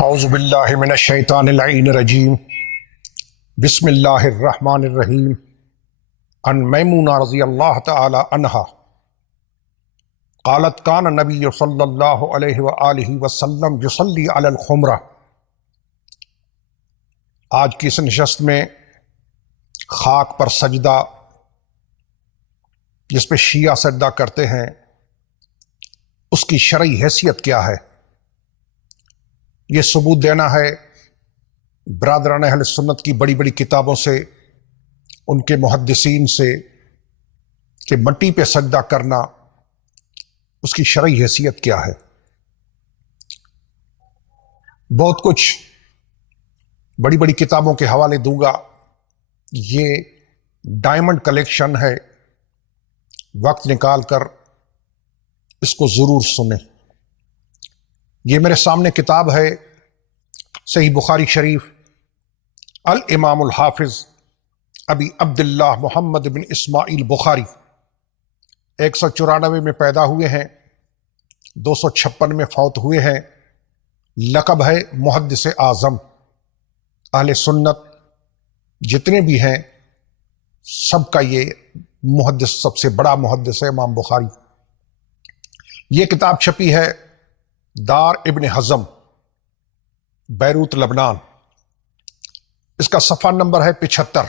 اعوذ باللہ من الشیطان اللعین الرجیم بسم اللہ الرحمن الرحیم عن میمونہ رضی اللہ تعالی عنہا قالت کان نبی صلی اللہ علیہ وآلہ وسلم یصلی علی الخمرہ۔ آج کی اس نشست میں خاک پر سجدہ جس پہ شیعہ سجدہ کرتے ہیں اس کی شرعی حیثیت کیا ہے، یہ ثبوت دینا ہے برادران اہل سنت کی بڑی بڑی کتابوں سے، ان کے محدثین سے، کہ مٹی پہ سجدہ کرنا اس کی شرعی حیثیت کیا ہے۔ بہت کچھ بڑی بڑی کتابوں کے حوالے دوں گا، یہ ڈائمنڈ کلیکشن ہے، وقت نکال کر اس کو ضرور سنیں۔ یہ میرے سامنے کتاب ہے صحیح بخاری شریف، الامام الحافظ ابی عبداللہ محمد بن اسماعیل بخاری 194 میں پیدا ہوئے ہیں، 256 میں فوت ہوئے ہیں، لقب ہے محدث اعظم۔ اہل سنت جتنے بھی ہیں سب کا یہ محدث، سب سے بڑا محدث ہے امام بخاری۔ یہ کتاب چھپی ہے دار ابن حزم، بیروت لبنان۔ اس کا صفحہ نمبر ہے 75،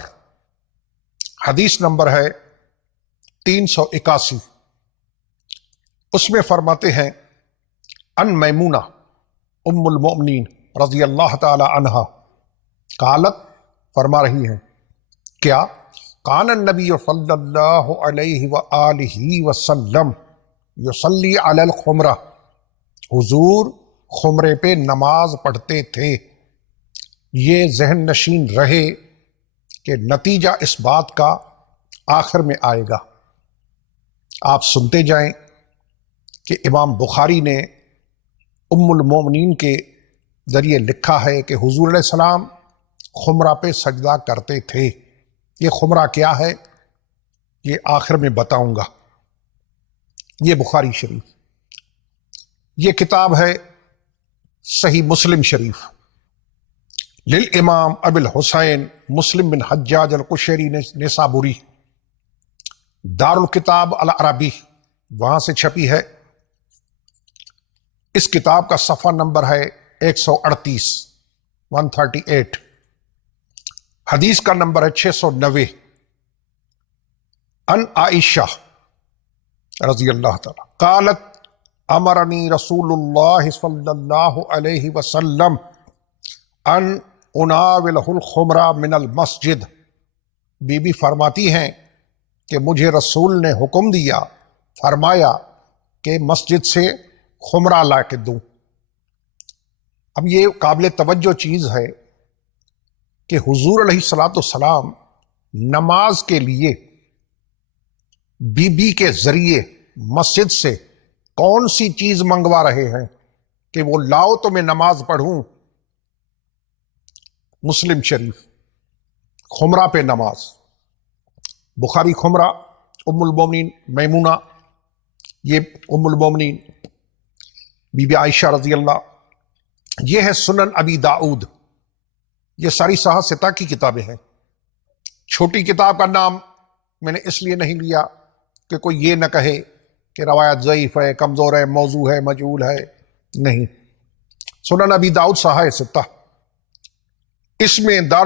حدیث نمبر ہے 381۔ اس میں فرماتے ہیں ان میمونہ ام المؤمنین رضی اللہ تعالی عنہا قالت، فرما رہی ہیں کیا کان النبی صلی اللہ علیہ وآلہ وسلم یصلی علی الخمرہ، حضور خمرے پہ نماز پڑھتے تھے۔ یہ ذہن نشین رہے کہ نتیجہ اس بات کا آخر میں آئے گا۔ آپ سنتے جائیں کہ امام بخاری نے ام المومنین کے ذریعے لکھا ہے کہ حضور علیہ السلام خمرہ پہ سجدہ کرتے تھے۔ یہ خمرہ کیا ہے یہ آخر میں بتاؤں گا۔ یہ بخاری شریف۔ یہ کتاب ہے صحیح مسلم شریف، للامام ابی الحسین مسلم بن حجاج القشیری نیسابوری، دار الکتاب العربی، وہاں سے چھپی ہے۔ اس کتاب کا صفحہ نمبر ہے 138، 138۔ حدیث کا نمبر ہے 690۔ ان عائشہ رضی اللہ تعالی قالت امرنی رسول اللہ صلی اللہ علیہ وسلم ان اناولہ الخمرہ من المسجد۔ بی بی فرماتی ہیں کہ مجھے رسول نے حکم دیا، فرمایا کہ مسجد سے خمرہ لا کے دوں۔ اب یہ قابل توجہ چیز ہے کہ حضور علیہ الصلوۃ والسلام نماز کے لیے بی بی کے ذریعے مسجد سے کون سی چیز منگوا رہے ہیں کہ وہ لاؤ تو میں نماز پڑھوں۔ مسلم شریف، خمرہ پہ نماز، بخاری خمرہ، ام المومنین میمونہ، یہ ام المومنین بی بی عائشہ رضی اللہ۔ یہ ہے سنن ابی داؤد۔ یہ ساری صحاح ستہ کی کتابیں ہیں۔ چھوٹی کتاب کا نام میں نے اس لیے نہیں لیا کہ کوئی یہ نہ کہے کہ روایت ضعیف ہے، کمزور ہے، موضوع ہے، مجہول ہے، نہیں۔ سنن ابی داؤد صحاح ستہ، اس میں دار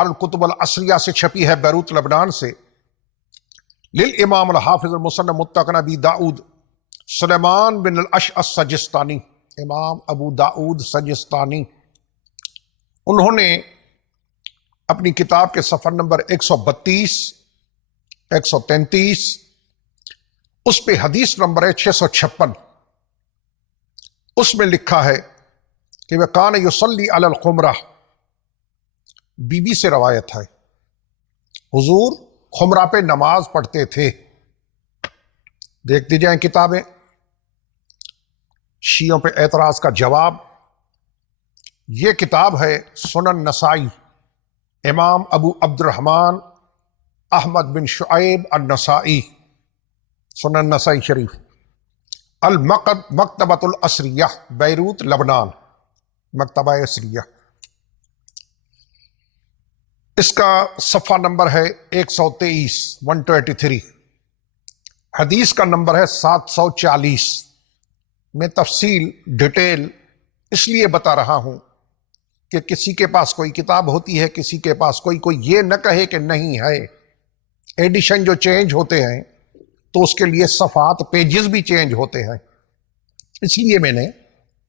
الکتب العصریہ سے چھپی ہے، بیروت لبنان سے، للامام الحافظ المصنف متقن ابی داؤد سلیمان بن الاشعث سجستانی، امام ابو داؤد سجستانی۔ انہوں نے اپنی کتاب کے صفحہ نمبر 132، 133، اس پہ حدیث نمبر ہے 656۔ اس میں لکھا ہے کہ وہ کان یصلی علی الخمرہ، بی بی سے روایت ہے، حضور خمرہ پہ نماز پڑھتے تھے۔ دیکھتے جائیں کتابیں۔ شیعوں پہ اعتراض کا جواب، یہ کتاب ہے سنن نسائی، امام ابو عبد الرحمن احمد بن شعیب النسائی، سنن نسائی شریف، المکتبۃ العصریہ، بیروت لبنان۔ مکتبہ اسریہ، اس کا صفحہ نمبر ہے 123 123، حدیث کا نمبر ہے 740۔ میں تفصیل ڈیٹیل اس لیے بتا رہا ہوں کہ کسی کے پاس کوئی کتاب ہوتی ہے، کسی کے پاس کوئی یہ نہ کہے کہ نہیں ہے۔ ایڈیشن جو چینج ہوتے ہیں تو اس کے لیے صفحات پیجز بھی چینج ہوتے ہیں، اس لیے میں نے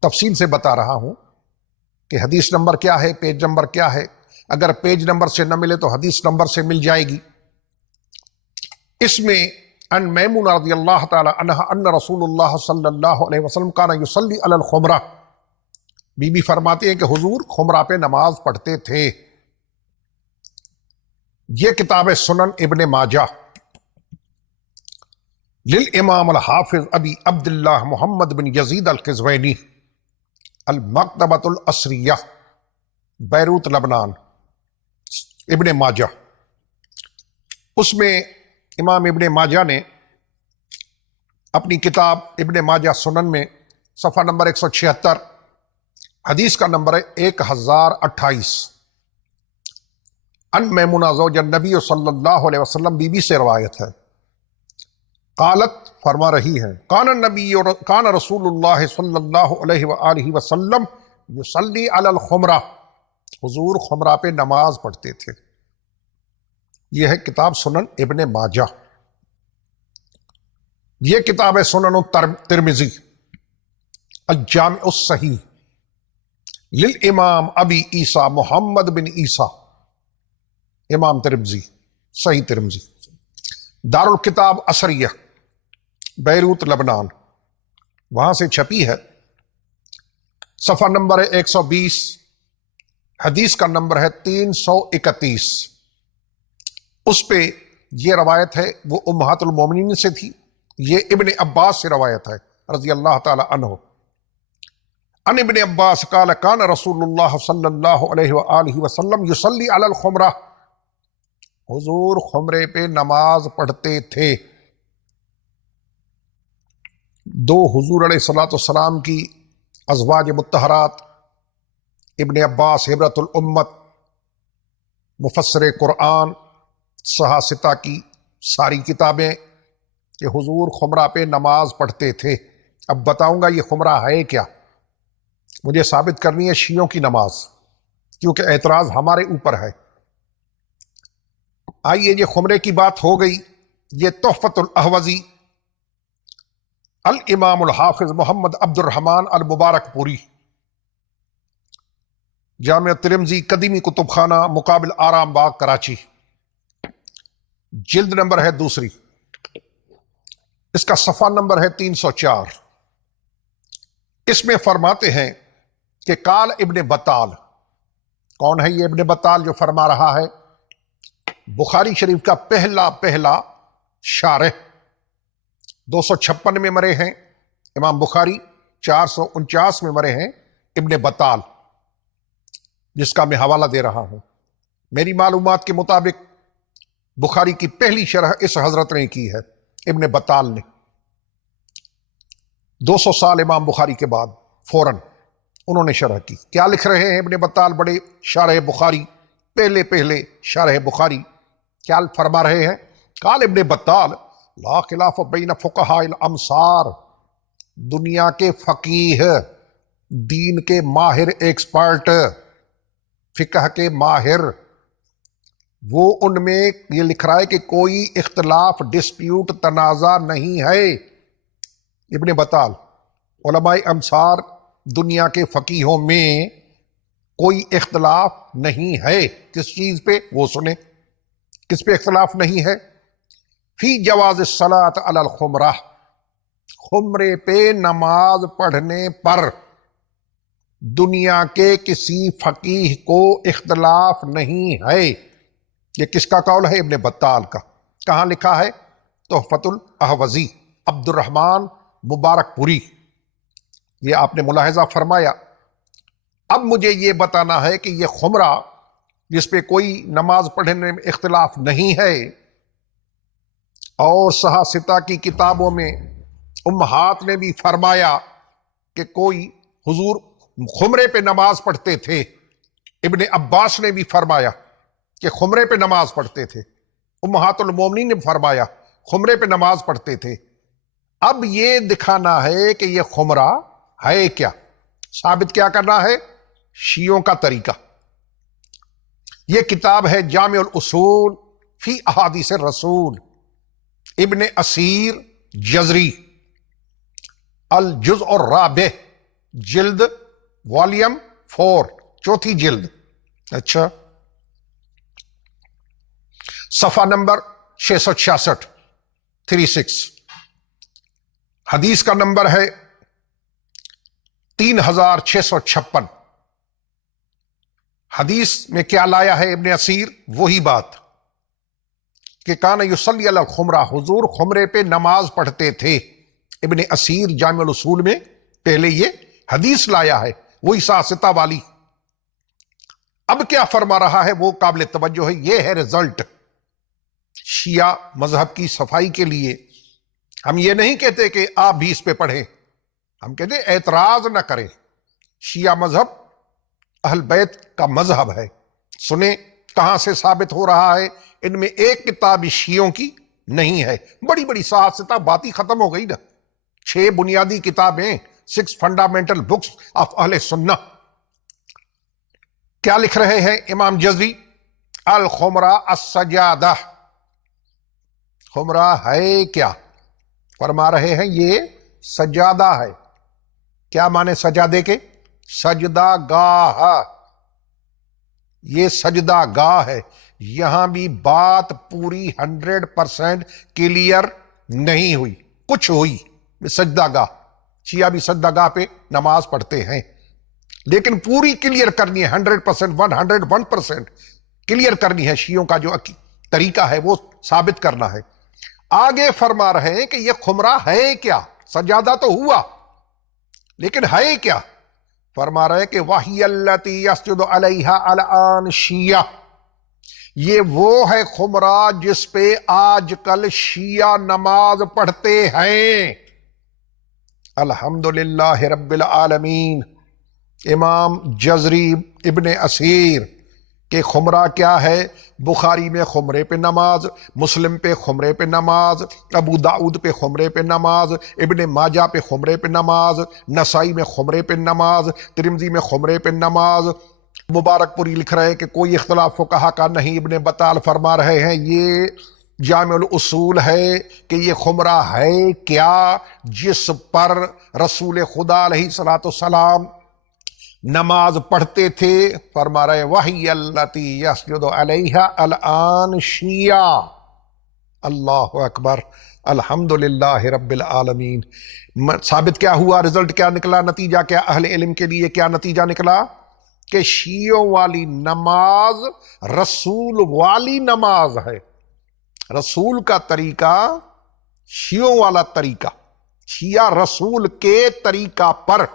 تفصیل سے بتا رہا ہوں کہ حدیث نمبر کیا ہے، پیج نمبر کیا ہے۔ اگر پیج نمبر سے نہ ملے تو حدیث نمبر سے مل جائے گی۔ اس میں ان میمونہ رضی اللہ تعالی عنہ ان رسول اللہ صلی اللہ علیہ وسلم کان یصلی علی الخمرہ، بی بی فرماتے ہیں کہ حضور خمرہ پہ نماز پڑھتے تھے۔ یہ کتاب سنن ابن ماجہ للامام الحافظ ابی عبداللہ محمد بن یزید القزوینی، المکتبۃ الاسریہ، بیروت لبنان، ابن ماجہ۔ اس میں امام ابن ماجہ نے اپنی کتاب ابن ماجہ سنن میں صفحہ نمبر 176، حدیث کا نمبر ہے 1028، ان میمونہ زوج النبی صلی اللہ علیہ وسلم بی بی سے روایت ہے، قالت فرما رہی ہے کان رسول اللہ صلی اللہ علیہ وآلہ وسلم یصلی علی الخمرہ، حضور خمرہ پہ نماز پڑھتے تھے۔ یہ ہے کتاب سنن ابن ماجہ۔ یہ کتاب ہے سنن ترمذی الجامع الصحیح للامام ابی عیسیٰ محمد بن عیسیٰ، امام ترمذی، صحیح ترمذی، دار الکتاب اسریہ، بیروت لبنان، وہاں سے چھپی ہے۔ صفحہ نمبر ہے 120، حدیث کا نمبر ہے 331۔ اس پہ یہ روایت ہے، وہ امہات المومنین سے تھی، یہ ابن عباس سے روایت ہے رضی اللہ تعالی عنہ۔ ان ابن عباس قال کان رسول اللہ صلی اللہ علیہ وآلہ وسلم یصلی علی الخمرہ، حضور خمرے پہ نماز پڑھتے تھے۔ دو حضور علیہ الصلوۃ والسلام کی ازواج مطہرات، ابن عباس حبرۃ الامت، مفسر قرآن، صحاستہ کی ساری کتابیں، کہ حضور خمرہ پہ نماز پڑھتے تھے۔ اب بتاؤں گا یہ خمرہ ہے کیا، مجھے ثابت کرنی ہے شیعوں کی نماز، کیونکہ اعتراض ہمارے اوپر ہے۔ آئیے، یہ خمرے کی بات ہو گئی۔ یہ تحفۃ الاحوذی الامام الحافظ محمد عبد الرحمن المبارک پوری، جامع ترمذی قدیمی کتب خانہ مقابل آرام باغ کراچی، جلد نمبر ہے 2، اس کا صفحہ نمبر ہے 304۔ اس میں فرماتے ہیں کہ قال ابن بطال، کون ہے یہ ابن بطال جو فرما رہا ہے؟ بخاری شریف کا پہلا شارح، 256 میں مرے ہیں امام بخاری، 449 میں مرے ہیں ابن بطال، جس کا میں حوالہ دے رہا ہوں۔ میری معلومات کے مطابق بخاری کی پہلی شرح اس حضرت نے کی ہے، ابن بطال نے، 200 سال امام بخاری کے بعد فوراً انہوں نے شرح کی۔ کیا لکھ رہے ہیں ابن بطال، بڑے شارح بخاری، پہلے شارح بخاری، کیا فرما رہے ہیں؟ قال ابن بطال لا خلاف بین فقہاء الامصار، دنیا کے فقیہ، دین کے ماہر، ایکسپرٹ، فقہ کے ماہر، وہ ان میں یہ لکھ رہا ہے کہ کوئی اختلاف، ڈسپیوٹ، تنازع نہیں ہے۔ ابن بطال، علماء امصار، دنیا کے فقیہوں میں کوئی اختلاف نہیں ہے۔ کس چیز پہ؟ وہ سنیں کس پہ اختلاف نہیں ہے؟ فی جواز الصلاۃ علی الخمرہ، خمرے پہ نماز پڑھنے پر دنیا کے کسی فقیہ کو اختلاف نہیں ہے۔ یہ کس کا قول ہے؟ ابن بطال کا۔ کہاں لکھا ہے؟ تحفۃ الاحوذی، عبد الرحمن مبارک پوری۔ یہ آپ نے ملاحظہ فرمایا۔ اب مجھے یہ بتانا ہے کہ یہ خمرہ جس پہ کوئی نماز پڑھنے میں اختلاف نہیں ہے، اور صحاستہ کی کتابوں میں امہات نے بھی فرمایا کہ کوئی حضور خمرے پہ نماز پڑھتے تھے۔ ابن عباس نے بھی فرمایا کہ خمرے پہ نماز پڑھتے تھے، امہات المومنین نے فرمایا خمرے پہ نماز پڑھتے تھے۔ اب یہ دکھانا ہے کہ یہ خمرہ ہے کیا، ثابت کیا کرنا ہے؟ شیعوں کا طریقہ۔ یہ کتاب ہے جامع الاصول فی احادیث الرسول، ابن اسیر جزری، الجزء الرابع، جلد والیم 4، چوتھی جلد۔ اچھا، صفحہ نمبر 666، 36، حدیث کا نمبر ہے 3656۔ حدیث میں کیا لایا ہے ابن اسیر؟ وہی بات کہ کان یصلی علی الخمرہ، حضور خمرے پہ نماز پڑھتے تھے۔ ابن اسیر جامع الاصول میں پہلے یہ حدیث لایا ہے، وہی ساستہ والی۔ اب کیا فرما رہا ہے وہ قابل توجہ ہے، یہ ہے رزلٹ شیعہ مذہب کی صفائی کے لیے۔ ہم یہ نہیں کہتے کہ آپ بھی اس پہ پڑھیں، ہم کہتے ہیں اعتراض نہ کریں۔ شیعہ مذہب اہل بیت کا مذہب ہے۔ سنیں کہاں سے ثابت ہو رہا ہے؟ ان میں ایک کتاب شیعوں کی نہیں ہے، بڑی بڑی ساستہ باتیں ختم ہو گئی نا۔ 6 بنیادی کتابیں، 6 فنڈامنٹل بکس آف اہل سنہ۔ کیا لکھ رہے ہیں امام جزری؟ الخمرہ السجادہ، خمرہ ہے کیا؟ فرما رہے ہیں یہ سجادہ ہے۔ کیا معنی سجادے کے؟ سجدہ گاہ، یہ سجدہ گاہ ہے۔ یہاں بھی بات پوری 100% کلیئر نہیں ہوئی، کچھ ہوئی۔ سجدہ گاہ، شیعہ بھی سجدہ گاہ پہ نماز پڑھتے ہیں، لیکن پوری کلیئر کرنی ہے، 100%، 101% کلیئر کرنی ہے۔ شیعوں کا جو طریقہ ہے وہ ثابت کرنا ہے۔ آگے فرما رہے ہیں کہ یہ خمرہ ہے کیا؟ سجادہ تو ہوا، لیکن ہے کیا؟ فرما رہے کہ وَهِيَ الَّتِي يَسْجُدُ عَلَيْهَا الْآنَ شیعہ، یہ وہ ہے خمرہ جس پہ آج کل شیعہ نماز پڑھتے ہیں۔ الحمدللہ رب العالمین۔ امام جزری ابن اسیر کہ خمرہ کیا ہے؟ بخاری میں خمرے پہ نماز، مسلم پہ خمرے پہ نماز، ابو داؤد پہ خمرے پہ نماز، ابن ماجہ پہ خمرے پہ نماز، نسائی میں خمرے پہ نماز، ترمذی میں خمرے پہ نماز۔ مبارک پوری لکھ رہے ہیں کہ کوئی اختلاف فقہا کا نہیں۔ ابن بطال فرما رہے ہیں یہ جامع الاصول ہے کہ یہ خمرہ ہے کیا جس پر رسول خدا علیہ الصلوۃ والسلام نماز پڑھتے تھے۔ فرما رہے وَهِيَ الَّتِي يَسْجُدُ عَلَيْهَا الْآنَ شیعہ۔ اللہ اکبر، الحمدللہ رب العالمین۔ ثابت کیا ہوا؟ رزلٹ کیا نکلا؟ نتیجہ کیا؟ اہل علم کے لیے کیا نتیجہ نکلا؟ کہ شیعوں والی نماز رسول والی نماز ہے۔ رسول کا طریقہ شیعوں والا طریقہ، شیعہ رسول کے طریقہ پر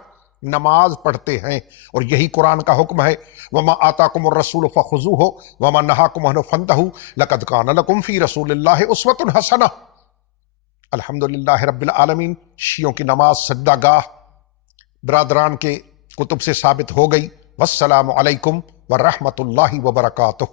نماز پڑھتے ہیں، اور یہی قرآن کا حکم ہے وَمَا آتَاكُمُ الرَّسُولُ فَخُذُوهُ وَمَا نَهَاكُمْ عَنْهُ فَانْتَهُوا لَقَدْ كَانَ لَكُمْ فِي رَسُولِ اللَّهِ أُسْوَةٌ حَسَنَةٌ۔ الحمدللہ رب العالمین۔ شیعوں کی نماز سجدہ گاہ برادران کے کتب سے ثابت ہو گئی۔ والسلام علیکم ورحمۃ اللہ وبرکاتہ۔